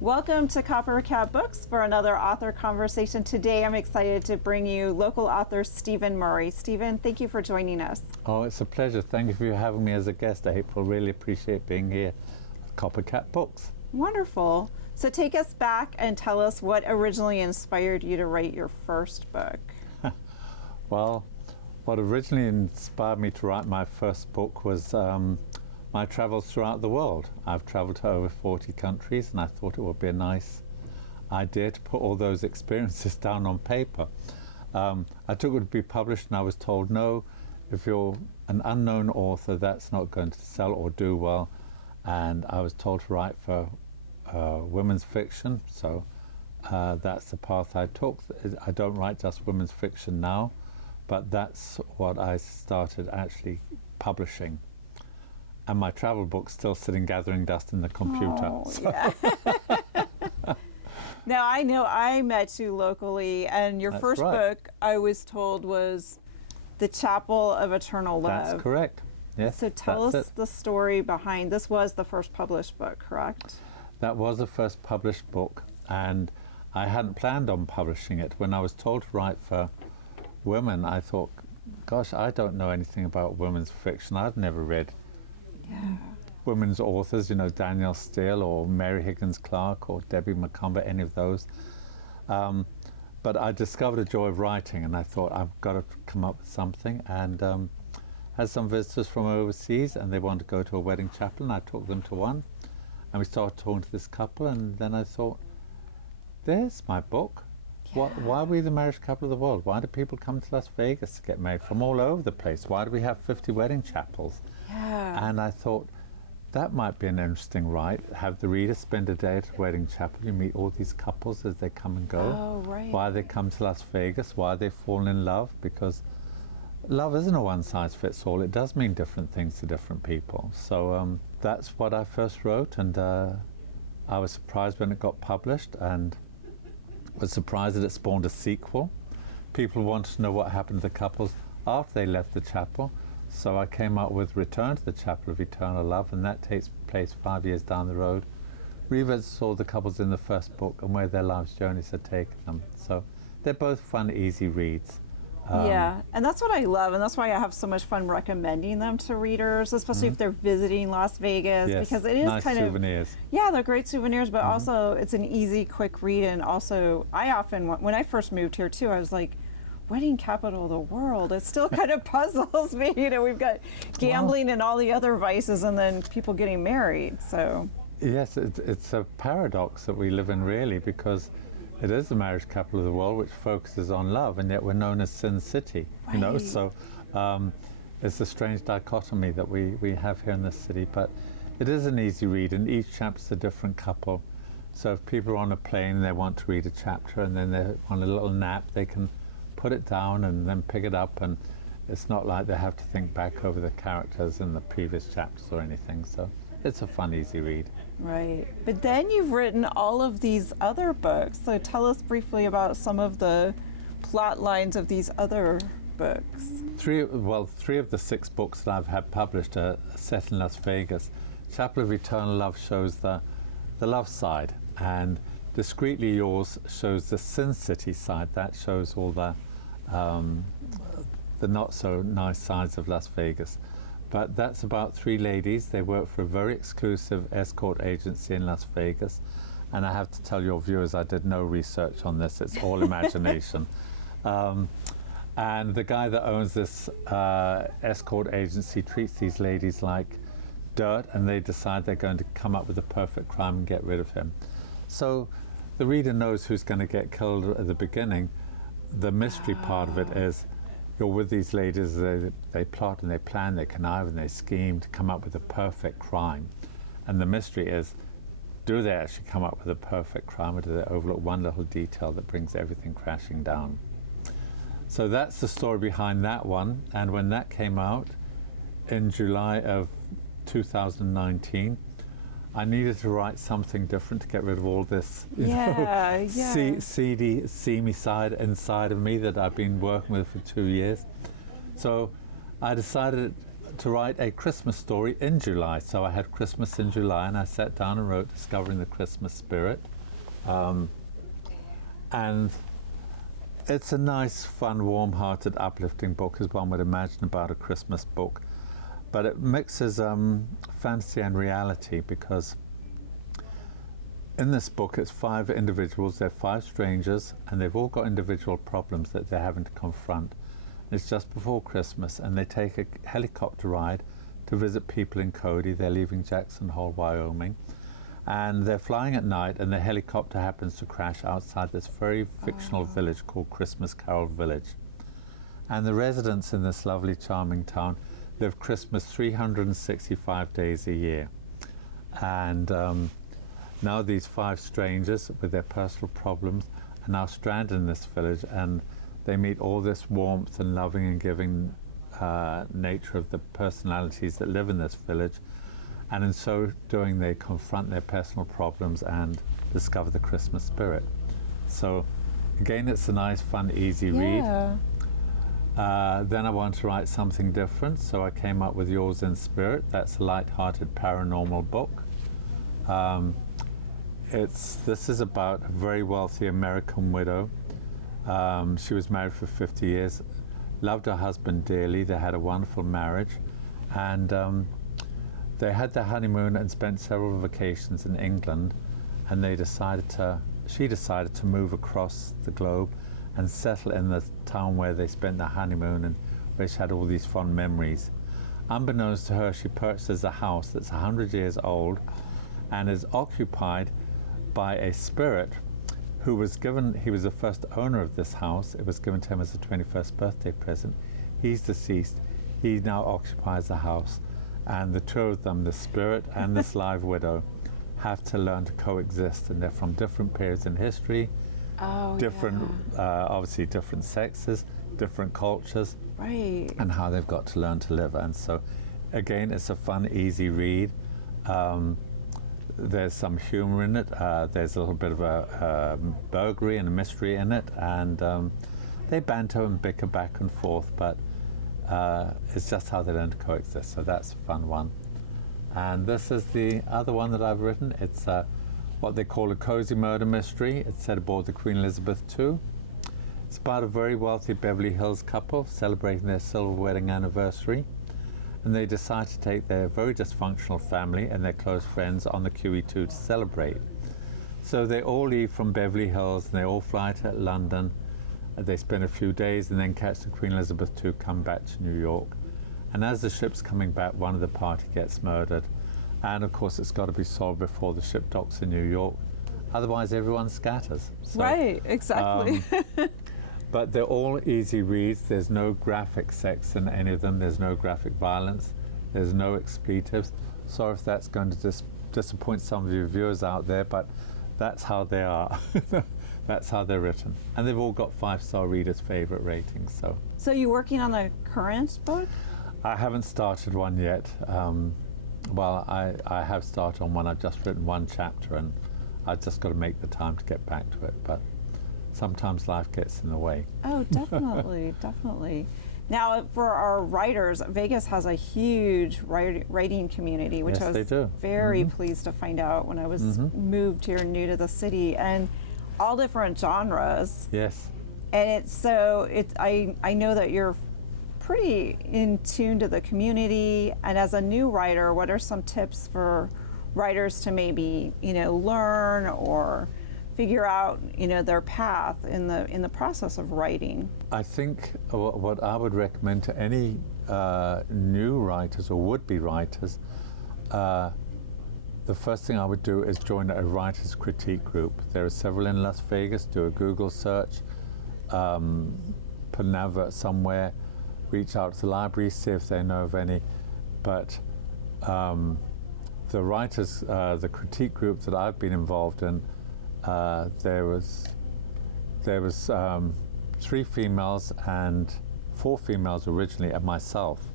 Welcome to Copper Cat Books for another author conversation. Today I'm excited to bring you local author Stephen Murray. Stephen, thank you for joining us. Oh, it's a pleasure. Thank you for having me as a guest, April. Really appreciate being here at Copper Cat Books. Wonderful. So take us back and tell us what originally inspired you to write your first book. Well, what originally inspired me to write my first book was my travels throughout the world. I've traveled to over 40 countries, and I thought it would be a nice idea to put all those experiences down on paper. I took it to be published, and I was told, no, if you're an unknown author, that's not going to sell or do well. And I was told to write for women's fiction, so that's the path I took. I don't write just women's fiction now, but that's what I started actually publishing. And my travel book's still sitting gathering dust in the computer. Oh, yeah. Now, I know I met you locally, and your That's first right. book, I was told, was The Chapel of Eternal Love. That's correct. Yes. So tell that's us the story behind this. Was the first published book, correct? That was the first published book, and I hadn't planned on publishing it. When I was told to write for women, I thought, gosh, I don't know anything about women's fiction. I've never read women's authors, you know, Danielle Steele or Mary Higgins Clark or Debbie McCumber, any of those. But I discovered a joy of writing, and I thought, I've got to come up with something. And had some visitors from overseas, and they wanted to go to a wedding chapel, and I took them to one. And we started talking to this couple, and then I thought, there's my book. Yeah. Why are we the marriage couple of the world? Why do people come to Las Vegas to get married from all over the place? Why do we have 50 wedding chapels? Yeah. And I thought, that might be an interesting write. Have the reader spend a day at a wedding chapel. You meet all these couples as they come and go. Oh, right. Why they come to Las Vegas, why they fall in love, because love isn't a one-size-fits-all. It does mean different things to different people. So that's what I first wrote, and I was surprised when it got published, and was surprised that it spawned a sequel. People wanted to know what happened to the couples after they left the chapel. So I came up with Return to the Chapel of Eternal Love, and that takes place 5 years down the road. Revisits all the couples in the first book and where their life's journeys had taken them. So they're both fun, easy reads. Yeah, and that's what I love, and that's why I have so much fun recommending them to readers, especially if they're visiting Las Vegas, Yes, because it is nice kind souvenirs. Yeah, they're great souvenirs, but also it's an easy, quick read, and also I often, when I first moved here too, I was like, wedding capital of the world. It still kind of puzzles me. You know, we've got gambling and all the other vices, and then people getting married. So Yes, it's a paradox that we live in, really, because it is the marriage capital of the world, which focuses on love, and yet we're known as Sin City. You know, Right. so it's a strange dichotomy that we have here in this city. But it is an easy read, and each chapter's a different couple. So if people are on a plane and they want to read a chapter, and then they want a little nap, they can put it down and then pick it up, and it's not like they have to think back over the characters in the previous chapters or anything. So it's a fun, easy read. right. But then you've written all of these other books. So tell us briefly about some of the plot lines of these other books. Three of the 6 books that I've had published are set in Las Vegas. Chapel of Eternal Love shows the love side, and Discreetly Yours shows the Sin City side. That shows all the not so nice sides of Las Vegas. But that's about 3 ladies. They work for a very exclusive escort agency in Las Vegas. And I have to tell your viewers, I did no research on this. It's all imagination. And the guy that owns this escort agency treats these ladies like dirt, and they decide they're going to come up with a perfect crime and get rid of him. So the reader knows who's going to get killed at the beginning. The mystery part of it is, you're with these ladies, they plot and they plan, they connive and they scheme to come up with a perfect crime. And the mystery is, do they actually come up with a perfect crime, or do they overlook one little detail that brings everything crashing down? So that's the story behind that one. And when that came out in July of 2019, I needed to write something different to get rid of all this seedy, seamy side inside of me that I've been working with for 2 years. So I decided to write a Christmas story in July. So I had Christmas in July, and I sat down and wrote Discovering the Christmas Spirit. And it's a nice, fun, warm-hearted, uplifting book, as one would imagine about a Christmas book. But it mixes fantasy and reality, because in this book it's 5 individuals, they're 5 strangers, and they've all got individual problems that they're having to confront. It's just before Christmas, and they take a helicopter ride to visit people in Cody. They're leaving Jackson Hole, Wyoming, and they're flying at night, and the helicopter happens to crash outside this very fictional village called Christmas Carol Village. And the residents in this lovely, charming town live Christmas 365 days a year. And now these 5 strangers with their personal problems are now stranded in this village, and they meet all this warmth and loving and giving nature of the personalities that live in this village. And in so doing, they confront their personal problems and discover the Christmas spirit. So again, it's a nice, fun, easy read. Then I wanted to write something different, so I came up with Yours in Spirit. That's a light-hearted paranormal book. This is about a very wealthy American widow. She was married for 50 years, loved her husband dearly. They had a wonderful marriage, and they had their honeymoon and spent several vacations in England, and she decided to move across the globe and settle in the town where they spent their honeymoon and where she had all these fond memories. Unbeknownst to her, she purchases a house that's 100 years old and is occupied by a spirit who was given, he was the first owner of this house. It was given to him as a 21st birthday present. He's deceased. He now occupies the house. And the two of them, the spirit and this live widow, have to learn to coexist. And they're from different periods in history, obviously different sexes, different cultures, right? And how they've got to learn to live. And so, again, it's a fun, easy read. There's some humor in it. There's a little bit of a burglary and a mystery in it. And they banter and bicker back and forth, but it's just how they learn to coexist. So that's a fun one. And this is the other one that I've written. It's what they call a cozy murder mystery. It's set aboard the Queen Elizabeth II. It's about a very wealthy Beverly Hills couple celebrating their silver wedding anniversary. And they decide to take their very dysfunctional family and their close friends on the QE2 to celebrate. So they all leave from Beverly Hills and they all fly to London. They spend a few days and then catch the Queen Elizabeth II, come back to New York. And as the ship's coming back, one of the party gets murdered. And of course, it's got to be solved before the ship docks in New York. Otherwise, everyone scatters. So, right, exactly. But they're all easy reads. There's no graphic sex in any of them. There's no graphic violence. There's no expletives. Sorry if that's going to disappoint some of your viewers out there, but that's how they are. That's how they're written. And they've all got 5-star readers' favorite ratings. So you're working on the current book? I haven't started one yet. Well, I have started on one. I've just written 1 chapter, and I've just got to make the time to get back to it. But sometimes life gets in the way. Oh, definitely, definitely. Now, for our writers, Vegas has a huge writing community, which I was very pleased to find out when I was moved here new to the city, and all different genres. Yes. And I know that you're pretty in tune to the community. And as a new writer, what are some tips for writers to maybe, learn or figure out, their path in the process of writing? I think what I would recommend to any new writers or would-be writers, the first thing I would do is join a writer's critique group. There are several in Las Vegas. Do a Google search, put an advert somewhere, reach out to the library, see if they know of any. But the writers, the critique group that I've been involved in, there was 3 females and 4 females originally, and myself.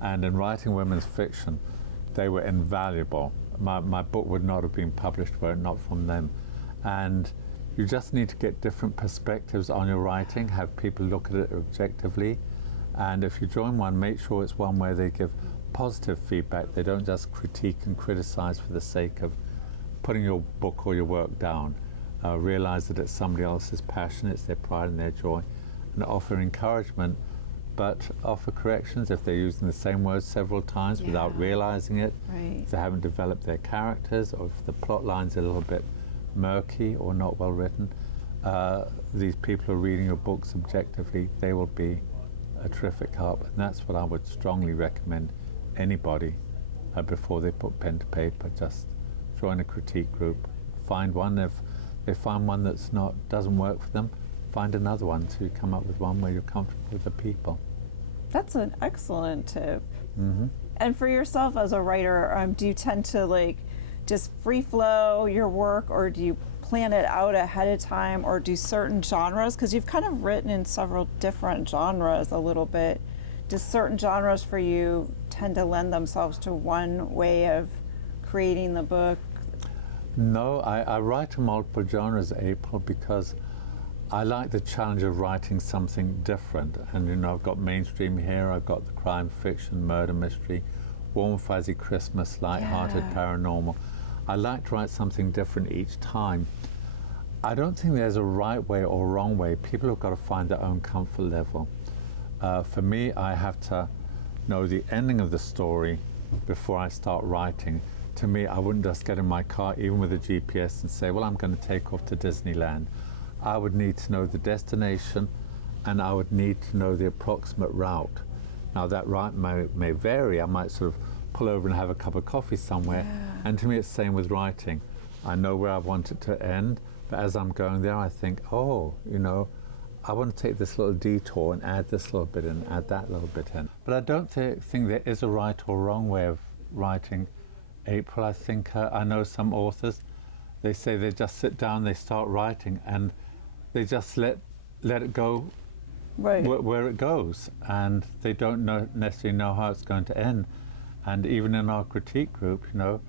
And in writing women's fiction, they were invaluable. My book would not have been published were it not from them. And you just need to get different perspectives on your writing, have people look at it objectively, And if you join one, make sure it's one where they give positive feedback. They don't just critique and criticize for the sake of putting your book or your work down. Realize that it's somebody else's passion, it's their pride and their joy, and offer encouragement, but offer corrections if they're using the same words several times without realizing it, if they haven't developed their characters, or if the plot line's a little bit murky or not well written. These people who are reading your books objectively, they will be a terrific help, and that's what I would strongly recommend anybody before they put pen to paper. Just join a critique group, find one. If they find one that's doesn't work for them, find another one to come up with one where you're comfortable with the people. That's an excellent tip. Mm-hmm. And for yourself as a writer, do you tend to like just free flow your work, or do you plan it out ahead of time, or do certain genres, because you've kind of written in several different genres a little bit, do certain genres for you tend to lend themselves to one way of creating the book? No, I write in multiple genres, April, because I like the challenge of writing something different. And you know, I've got mainstream here, I've got the crime fiction, murder mystery, warm fuzzy Christmas, light-hearted paranormal. I like to write something different each time. I don't think there's a right way or wrong way. People have got to find their own comfort level. For me, I have to know the ending of the story before I start writing. To me, I wouldn't just get in my car, even with a GPS, and say, well, I'm going to take off to Disneyland. I would need to know the destination, and I would need to know the approximate route. Now, that route may vary. I might sort of pull over and have a cup of coffee somewhere. And to me, it's the same with writing. I know where I want it to end, but as I'm going there, I think, oh, you know, I want to take this little detour and add this little bit in, add that little bit in. But I don't think there is a right or wrong way of writing, April. I think I know some authors, they say they just sit down, they start writing, and they just let it go where it goes, and they don't necessarily know how it's going to end. And even in our critique group, you know,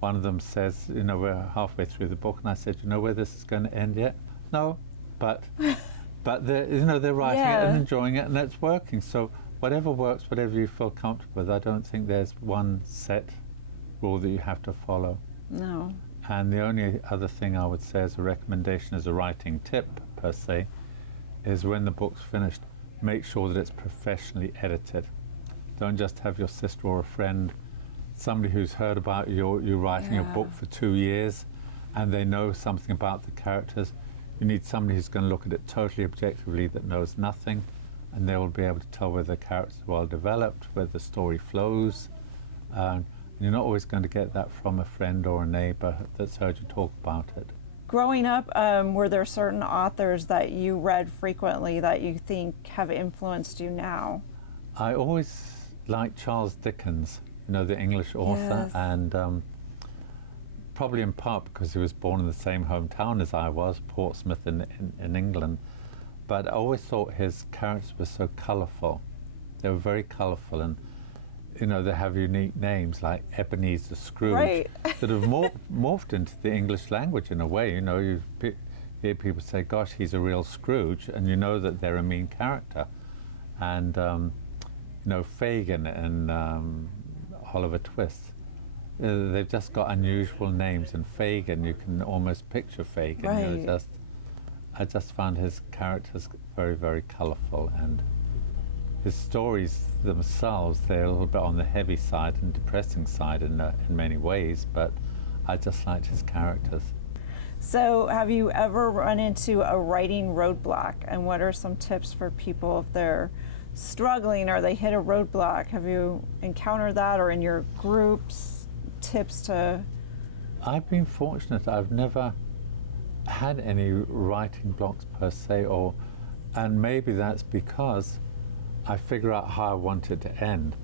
one of them says, you know, we're halfway through the book, and I said, you know where this is going to end yet? No, but they're, you know, they're writing it and enjoying it, and it's working. So whatever works, whatever you feel comfortable with, I don't think there's one set rule that you have to follow. No. And the only other thing I would say as a recommendation, as a writing tip per se, is when the book's finished, make sure that it's professionally edited. Don't just have your sister or a friend, somebody who's heard about you writing a book for 2 years, and they know something about the characters. You need somebody who's going to look at it totally objectively, that knows nothing, and they will be able to tell whether the characters are well developed, whether the story flows. You're not always going to get that from a friend or a neighbor that's heard you talk about it. Growing up, were there certain authors that you read frequently that you think have influenced you now? I always liked Charles Dickens, you know, the English author, and probably in part because he was born in the same hometown as I was, Portsmouth in England. But I always thought his characters were so colourful. They were very colourful, and you know, they have unique names like Ebenezer Scrooge that have morphed into the English language in a way. You know, you hear people say, gosh, he's a real Scrooge, and you know that they're a mean character. And, you know, Fagin and Oliver Twist, they've just got unusual names. And Fagin, you can almost picture Fagin. You know, I just found his characters very, very colourful, and his stories themselves, they're a little bit on the heavy side and depressing side in many ways, but I just liked his characters. So have you ever run into a writing roadblock, and what are some tips for people if they're struggling or they hit a roadblock? Have you encountered that, or in your groups, tips to? I've been fortunate. I've never had any writing blocks per se, and maybe that's because I figure out how I want it to end,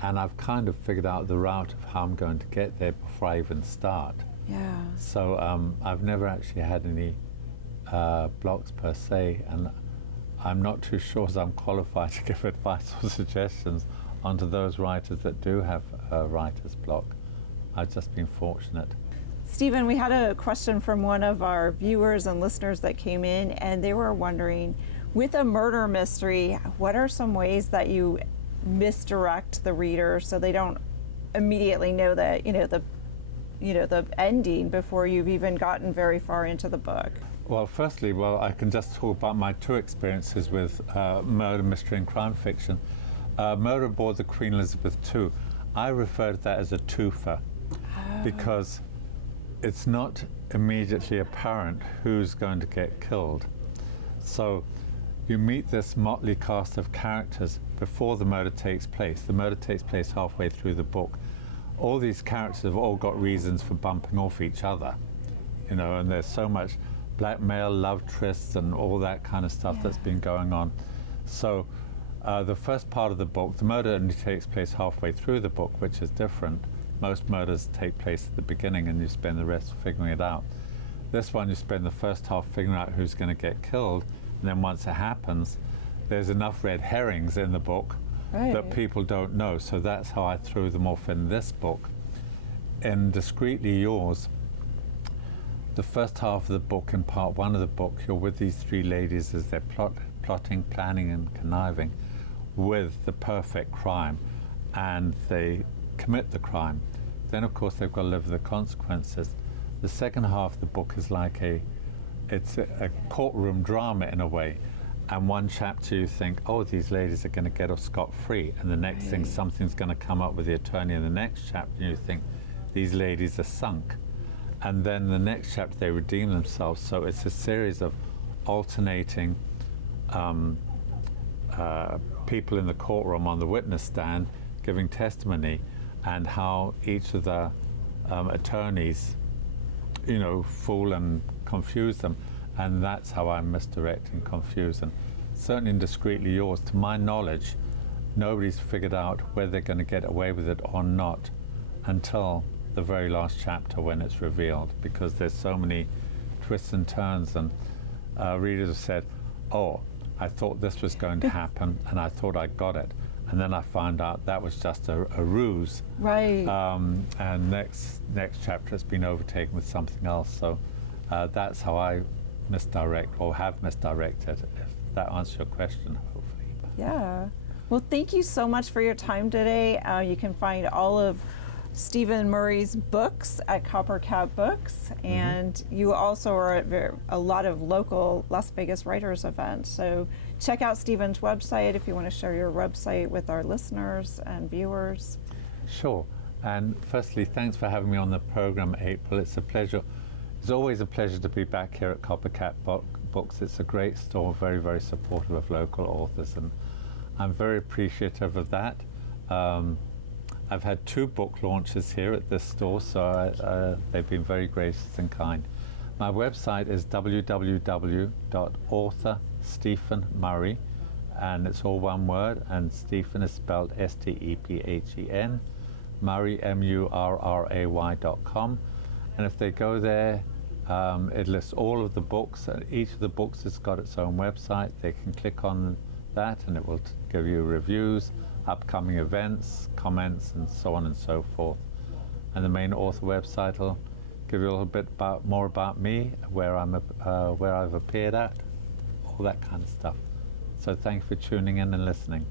and I've kind of figured out the route of how I'm going to get there before I even start. Yeah. So I've never actually had any blocks per se, and I'm not too sure as I'm qualified to give advice or suggestions onto those writers that do have a writer's block. I've just been fortunate. Stephen, we had a question from one of our viewers and listeners that came in, and they were wondering, with a murder mystery, what are some ways that you misdirect the reader so they don't immediately know that the ending before you've even gotten very far into the book? Well, firstly, I can just talk about my two experiences with murder, mystery, and crime fiction. Murder Aboard the Queen Elizabeth II, I refer to that as a twofer because it's not immediately apparent who's going to get killed. So you meet this motley cast of characters before the murder takes place. The murder takes place halfway through the book. All these characters have all got reasons for bumping off each other, and there's so much blackmail, love trysts, and all that kind of stuff that's been going on. So the first part of the book, the murder only takes place halfway through the book, which is different. Most murders take place at the beginning and you spend the rest figuring it out. This one, you spend the first half figuring out who's going to get killed, and then once it happens, there's enough red herrings in the book that people don't know. So that's how I threw them off in this book. In Discreetly Yours, the first half of the book, in part one of the book, you're with these three ladies as they're plotting, planning, and conniving with the perfect crime, and they commit the crime. Then, of course, they've got to live with the consequences. The second half of the book is like it's a courtroom drama in a way. And one chapter you think, oh, these ladies are going to get off scot-free, and the next thing something's going to come up with the attorney, and the next chapter you think, these ladies are sunk. And then the next chapter they redeem themselves. So it's a series of alternating people in the courtroom on the witness stand giving testimony, and how each of the attorneys, fool and confuse them. And that's how I misdirect and confuse them. Certainly in Discreetly Yours, to my knowledge, nobody's figured out whether they're going to get away with it or not until the very last chapter when it's revealed, because there's so many twists and turns, and readers have said, oh, I thought this was going to happen and I thought I got it, and then I found out that was just a ruse. Right. And next chapter it's been overtaken with something else. So that's how I misdirect, or have misdirected, if that answers your question, hopefully. Yeah. Well, thank you so much for your time today. You can find all of Stephen Murray's books at Coppercat Books, and you also are at a lot of local Las Vegas writers events. So check out Stephen's website if you want to share your website with our listeners and viewers. Sure. And firstly, thanks for having me on the program, April. It's a pleasure. It's always a pleasure to be back here at Coppercat Books. It's a great store, very, very supportive of local authors, and I'm very appreciative of that. I've had 2 book launches here at this store, so they've been very gracious and kind. My website is www.authorstephenmurray, and it's all one word, and Stephen is spelled S-T-E-P-H-E-N, Murray, M-U-R-R-A-Y.com. And if they go there, it lists all of the books. Each of the books has got its own website. They can click on that and it will give you reviews, upcoming events, comments, and so on and so forth. And the main author website will give you a little bit more about me, where I've appeared at, all that kind of stuff. So thank you for tuning in and listening.